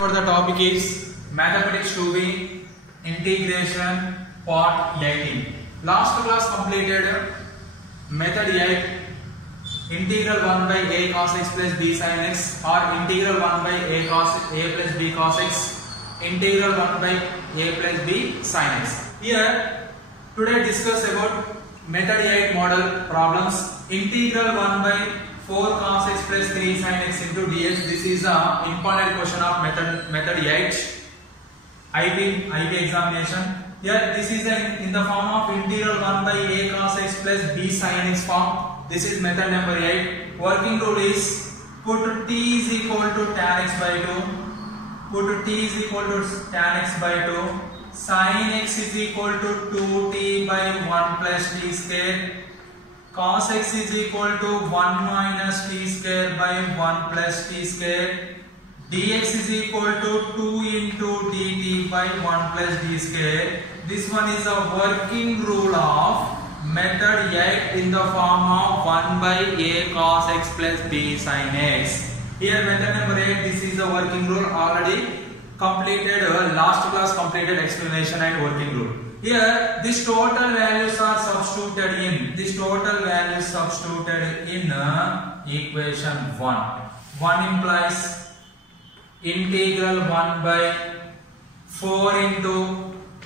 For the topic is Mathematics 2B Integration Part 18. Last class completed Method 8 Integral 1 by a cos x plus b sin x, or Integral 1 by a plus b cos x, Integral 1 by a plus b sin x. Here today discuss about Method 8 model problems. Integral 1 by 4 cos x plus 3 sin x into dx. This is a important question of method 8 IP examination. Here this is in the form of integral 1 by a cos x plus b sin x form. This is method number 8. Working rule is put t is equal to tan x by 2. Put t is equal to tan x by 2. Sin x is equal to 2t by 1 plus t square. Cos x is equal to 1 minus t square by 1 plus t square. Dx is equal to 2 into dt by 1 plus d square. This one is a working rule of method 8 in the form of 1 by a cos x plus b sin x. Here method number 8, this is the working rule already completed, last class completed explanation and working rule. Here these total values are substituted in equation 1. 1 implies integral 1 by 4 into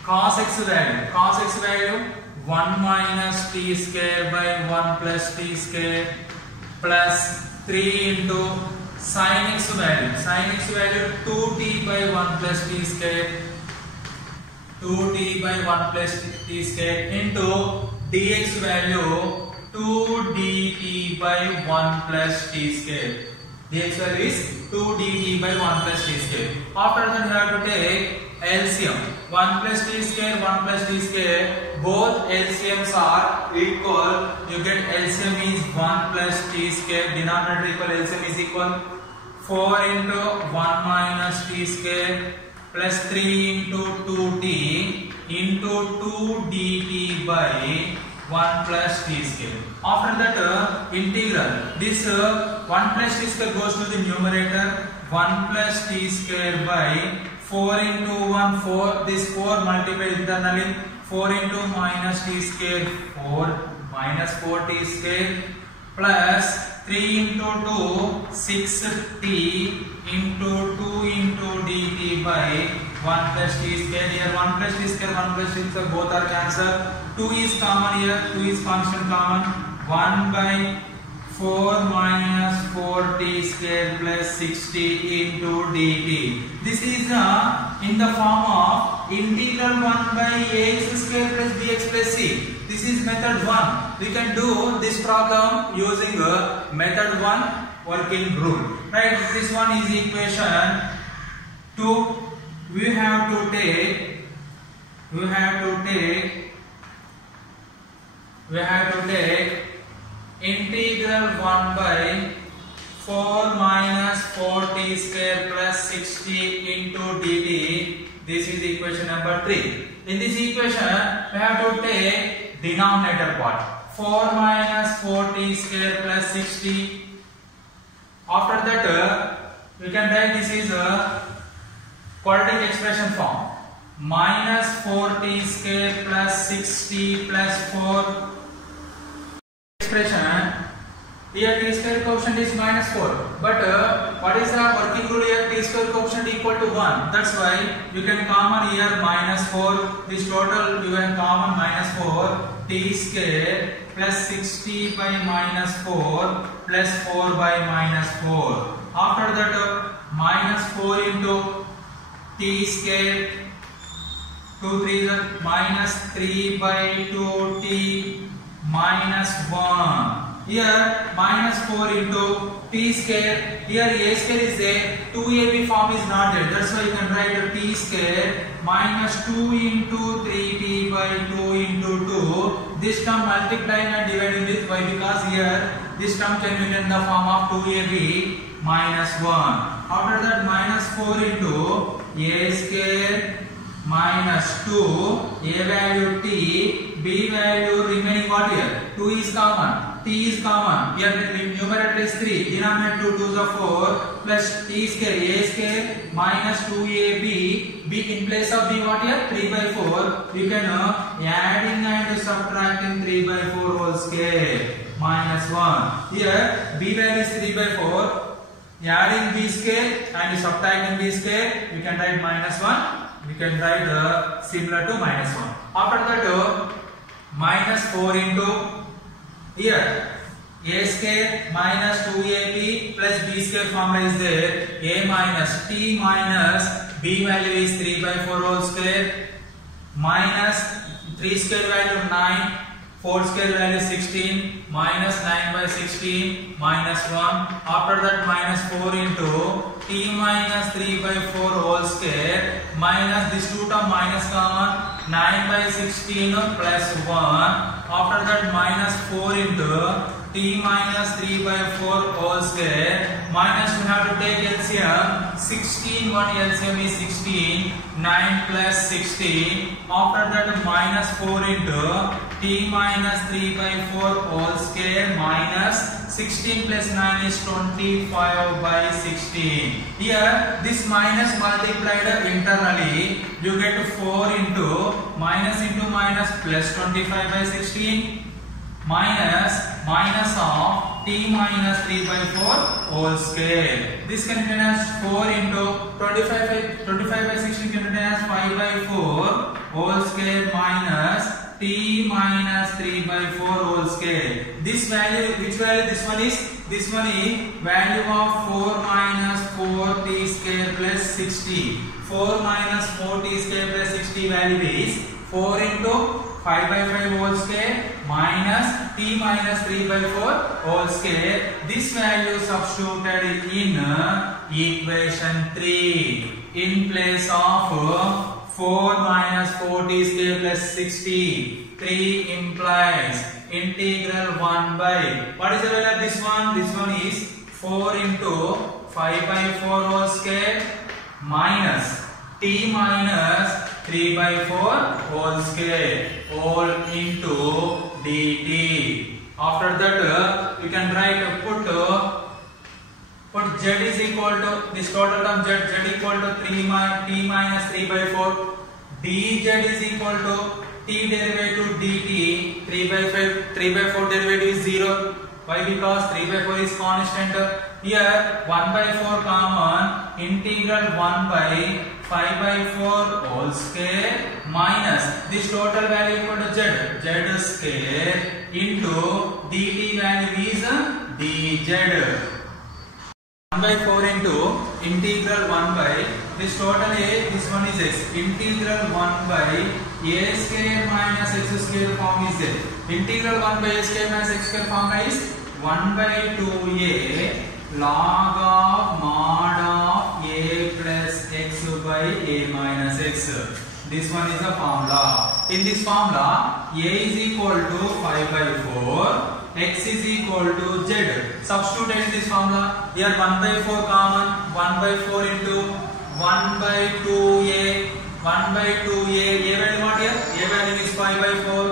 cos x value 1 minus t square by 1 plus t square plus 3 into sin x value 2t by 1 plus t square 2t by 1 plus t square into dx value 2 dt by 1 plus t square. Dx value is 2 dt by 1 plus t square. After that you have to take LCM. 1 plus t square, 1 plus t square, both LCMs are equal. You get LCM is 1 plus t square, denominator equal, LCM is equal 4 into 1 minus t square plus 3 into 2t into 2 dt by 1 plus t square. After that integral, this 1 plus t square goes to the numerator, 1 plus t square by 4 into 1 4, this 4 multiplied internally, 4 into minus t square 4 minus 4 t square plus 3 into 2 6t into 2 into dt by 1 plus t square. Here 1 plus t square, 1 plus t square both are cancelled. 2 is common here, 2 is constant common. 1 by 4 minus 4t square plus 6t into dt. This is in the form of integral 1 by ax square plus bx plus c. This is method 1. We can do this problem using method 1 working rule. Right? This one is equation 2. We have to take integral 1 by 4 minus 4t square plus 6t into dt. This is equation number 3. In this equation, we have to take denominator part. 4 minus 4t square plus 6t. After that, we can write this is a quadratic expression form. Minus 4t square plus 6t plus 4 expression. Here t square coefficient is minus 4. But what is the working rule here? T square coefficient equal to 1. That's why you can common here minus 4. This total you can common minus 4. T square plus 6t by minus 4 plus 4 by minus 4. After that minus 4 into t square 2 3 is minus 3 by 2t minus 1. Here minus 4 into t square. Here a square is there, 2ab form is not there. That's why you can write a t square minus 2 into 3t by 2 into 2. This term multiplying and dividing with y, because here this term can be in the form of 2ab minus 1. After that minus 4 into a square minus 2, a value t, b value remaining what here? 2 is common. t is common. Here the numerator is 3, denominator 2 2s are 4 plus t square a square minus 2ab. B in place of b what here? 3 by 4. You can adding and subtracting 3 by 4 whole square minus 1. Here b value is 3 by 4. Adding b square and subtracting b square, you can write minus 1. We can write similar to minus 1. After that, minus 4 into here a square minus 2ab plus b square formula is there. A minus t minus b value is 3 by 4 whole square minus 3 square value 9, 4 square value 16 minus 9 by 16 minus 1. After that, minus 4 into t minus 3 by 4 whole square minus this 2 term minus common 9 by 16 plus 1. After that, minus 4 into t minus 3 by 4 whole square minus we have to take LCM. 16 1 LCM is 16, 9 plus 16. After that, minus 4 into t minus 3 by 4 whole square minus 16 plus 9 is 25 by 16. Here this minus multiplied internally, you get 4 into minus plus 25 by 16 minus of t minus 3 by 4 whole square. This can be written as 4 into 25 by 16 can be written as 5 by 4 whole square minus t minus 3 by 4 whole square. This value, which value this one is? This one is value of 4 minus 4 t square plus 60. 4 minus 4 t square plus 60 value is 4 into 5 by 5 whole square minus t minus 3 by 4 whole square. This value substituted in equation 3 in place of 4 minus 4 t square plus 60. 3 implies integral 1 by, what is the value of this one? This one is 4 into 5 by 4 whole square minus t minus 3 by 4 whole square all into dt. After that, you can write put z is equal to this total term z equal to t minus 3 by 4. dz is equal to t derivative dt. 3 by 4 derivative is 0. Why? Because 3 by 4 is constant. Here 1 by 4 common, integral 1 by 5 by 4 whole square minus this total value equal to z square into dt value is dz. 1 by 4 into integral 1 by this total a, this one is x. Integral 1 by a square minus x square form is there. Integral 1 by a square minus x square form is 1 by 2a log of mod of a plus x by a minus x. This one is the formula. In this formula, a is equal to 5 by 4, x is equal to z. Substitute in this formula. Here 1 by 4 common, 1 by 4 into 1 by 2a, 1 by 2a, a value what here? A value is 5 by 4,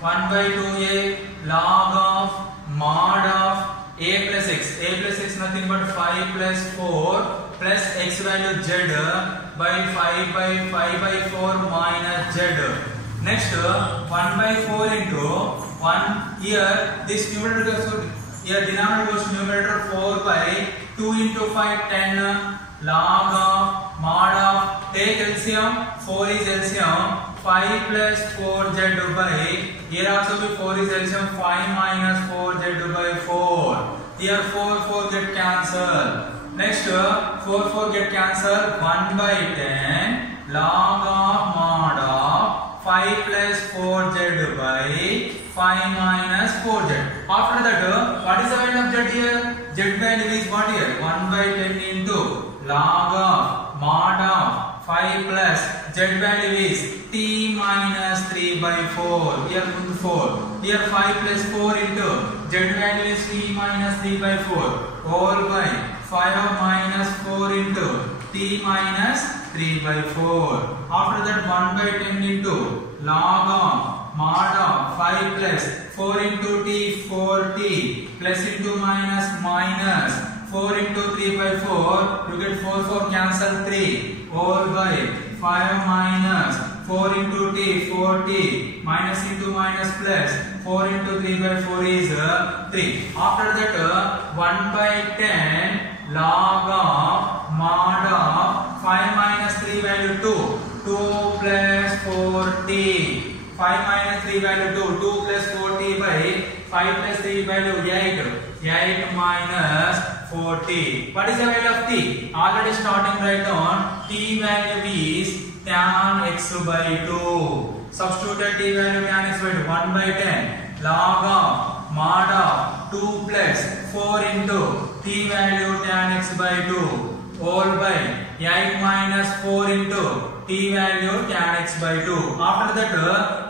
1 by 2a log of mod of a plus x. A plus x nothing but 5 plus 4 plus x value z by 5 by 4 minus z. Next 1 by 4 into 1, here this numerator goes to, here denominator goes to numerator 4 by 2 into 5 10 log of mod of, take LCM, 4 is LCM, 5 plus 4z by, here also be 4 is LCM, 5 minus 4z by 4. Here 4 get cancelled. Next 4 get cancelled, 1 by 10 log of mod of 5 plus 4z by 5 minus 4z. After that, what is the value of z here? Z value is what here? 1 by 10 into log of mod of 5 plus z value is t minus 3 by 4. Here 4. Here 5 plus 4 into z value is t minus 3 by 4. All by 5 minus 4 into t minus 3 by 4. After that 1 by 10 into log of mod of 5 plus 4 into t 4t plus into minus minus 4 into 3 by 4 you get 4 cancel 3 all by 5 minus 4 into t 4t minus into minus plus 4 into 3 by 4 is 3. After that 1 by 10 log of mod of 5 minus 3 value 2 plus 4t 5 minus 3 value 2 plus 4t by 5 plus 3 value 8 minus 4t. What is the value of t? Already starting right down t value is tan x by 2. Substitute t value tan x by 2 1 by 10 log of mod of 2 plus 4 into t value tan x by 2 all by 8 minus 4 into t value tan x by 2. After that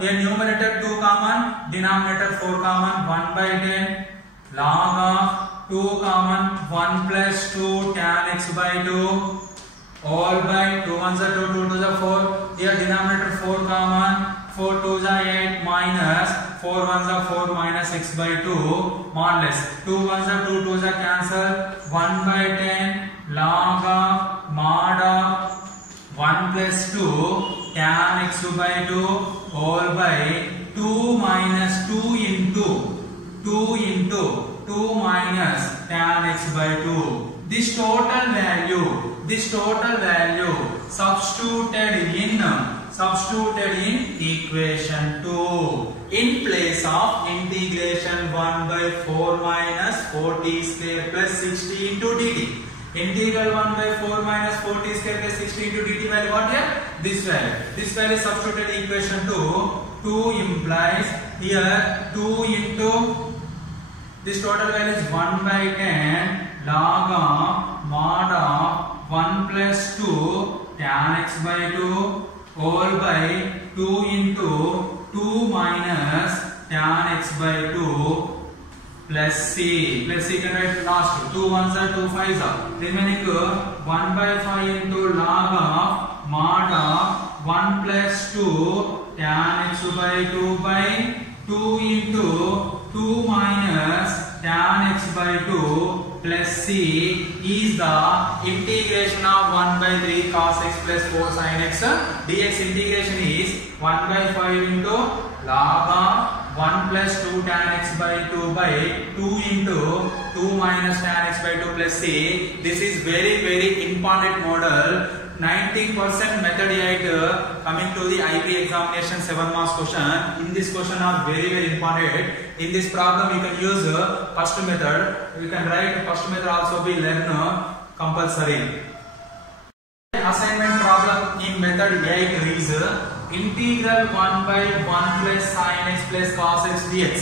a numerator 2 common, denominator 4 common, 1 by 10 log of 2 common 1 plus 2 tan x by 2 all by 2 1s are 2 2 2s are 4. Here denominator 4 common, 4 2s are 8 minus 4 1s are 4 minus 6 by 2 modulus 2 1s are 2 2s are cancel 1 by 10 log of mod of 1 plus 2 tan x by 2 all by 2 minus 2 into 2 minus tan x by 2. This total value substituted in equation 2 in place of integration 1 by 4 minus 4t square plus 60 into dt. Integral 1 by 4 minus 4t square plus 60 into dt value what here? This value substituted in equation 2 implies here 2 into this total value is 1 by 10 log of mod of 1 plus 2 tan x by 2 all by 2 into 2 minus tan x by 2 plus c can write last 2 1s are 2 5s are remaining 1 by 5 into log of mod of 1 plus 2 tan x by 2 by 2 into 2 minus tan x by 2 plus c is the integration of 1 by 3 cos x plus 4 sin x dx. Integration is 1 by 5 into log of 1 plus 2 tan x by 2 by 2 into 2 minus tan x by 2 plus c. This is very important model. 90% method 8 coming to the IP examination 7 marks question. In this question are very important. In this problem you can use first method. You can write first method also be learn compulsory. Assignment problem in method 8 is integral 1 by 1 plus sin x plus cos x dx.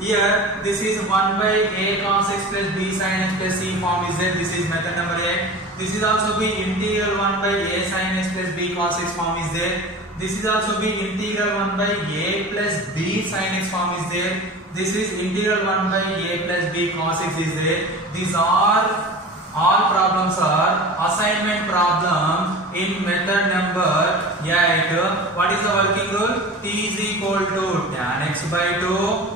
Here this is 1 by a cos x plus b sin x plus c form is there. This is method number 8. This is also be integral 1 by a sin x plus b cos x form is there. This is also be integral 1 by a plus b sin x form is there. This is integral 1 by a plus b cos x is there. These are all problems are assignment problem in method number 8. What is the working rule? T is equal to tan x by 2.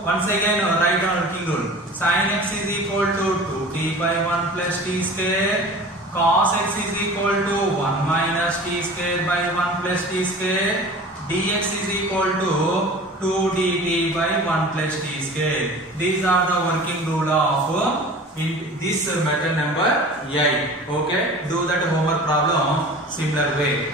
Once again write down working rule. Sin x is equal to 2t by 1 plus t square. Cos x is equal to 1 minus t square by 1 plus t square. Dx is equal to 2 dt by 1 plus t square. These are the working rule of in this method number 8. Okay, do that homework problem similar way.